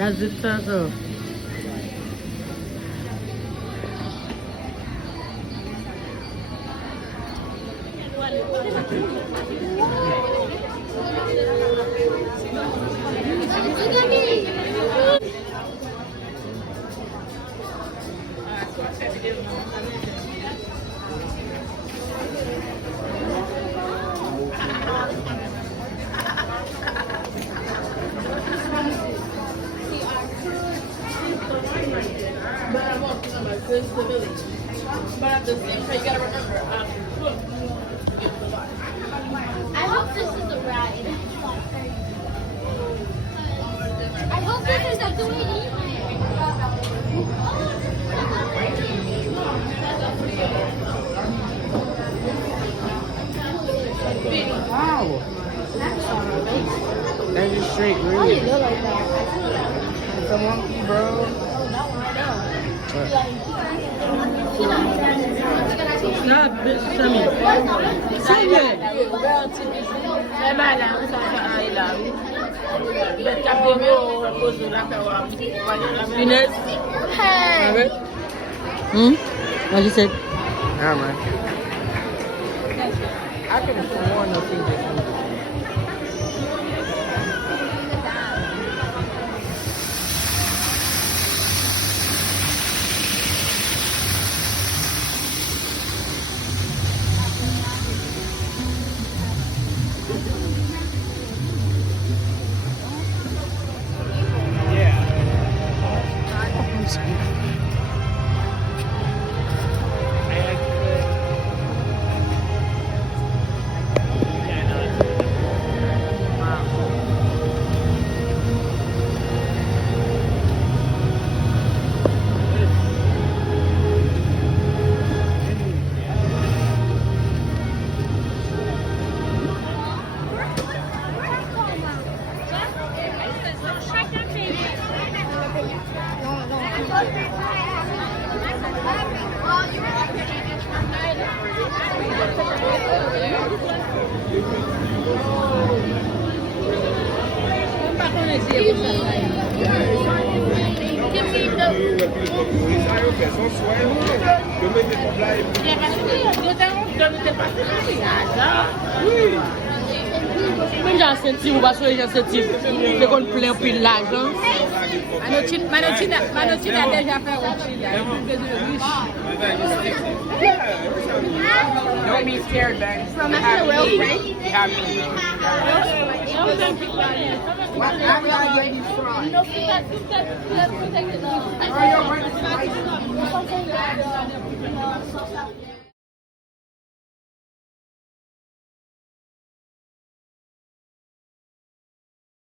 gazetado. But I'm walking on my good stability. But at the same time, you gotta remember, look. I hope this is a ride. I hope this is a 3D. Wow. That is straight Why do really. you look like that? It's a monkey, bro. Nah, bitch, send me. Send it. Venus. Hey. What you said? Yeah, man. I could have sworn no thing just moved. Mwen jan senti ou baso jan senti de kon plen pil l'ajan. Manochina déjà fait un chili. Don't be scared, Ben. From the real right? You have me. I'm gonna get you strong. Let's protect it.